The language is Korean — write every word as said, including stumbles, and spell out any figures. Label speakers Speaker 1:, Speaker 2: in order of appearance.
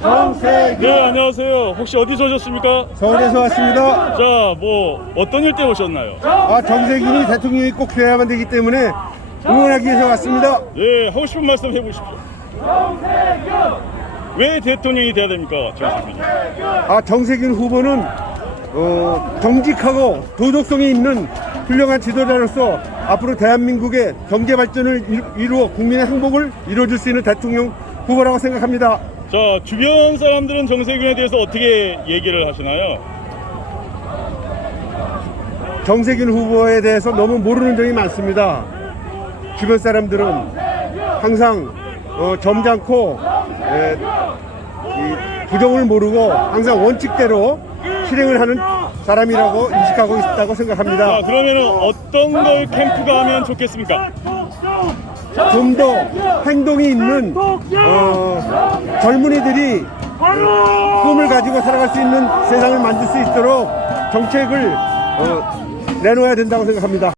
Speaker 1: 정세균.
Speaker 2: 네, 안녕하세요. 혹시 어디서 오셨습니까?
Speaker 1: 서울에서 왔습니다.
Speaker 2: 자, 뭐 어떤 일 때문에 오셨나요?
Speaker 1: 아, 정세균이 대통령이 꼭 되어야만 되기 때문에 응원하기 위해서 왔습니다.
Speaker 2: 네, 하고 싶은 말씀 해보십시오. 왜 대통령이 돼야 됩니까, 정세균이?
Speaker 1: 아, 정세균 후보는 어, 정직하고 도덕성이 있는 훌륭한 지도자로서 앞으로 대한민국의 경제 발전을 이루어 국민의 행복을 이루어줄 수 있는 대통령 후보라고 생각합니다.
Speaker 2: 자, 주변 사람들은 정세균에 대해서 어떻게 얘기를 하시나요?
Speaker 1: 정세균 후보에 대해서 너무 모르는 점이 많습니다. 주변 사람들은 항상 어, 점잖고 에, 이 부정을 모르고 항상 원칙대로 실행을 하는 사람이라고 인식하고 있다고 생각합니다.
Speaker 2: 자, 그러면은 어떤 걸 캠프가 하면 좋겠습니까?
Speaker 1: 좀 더 행동이 있는 어, 젊은이들이 어, 꿈을 가지고 살아갈 수 있는 세상을 만들 수 있도록 정책을 어, 내놓아야 된다고 생각합니다.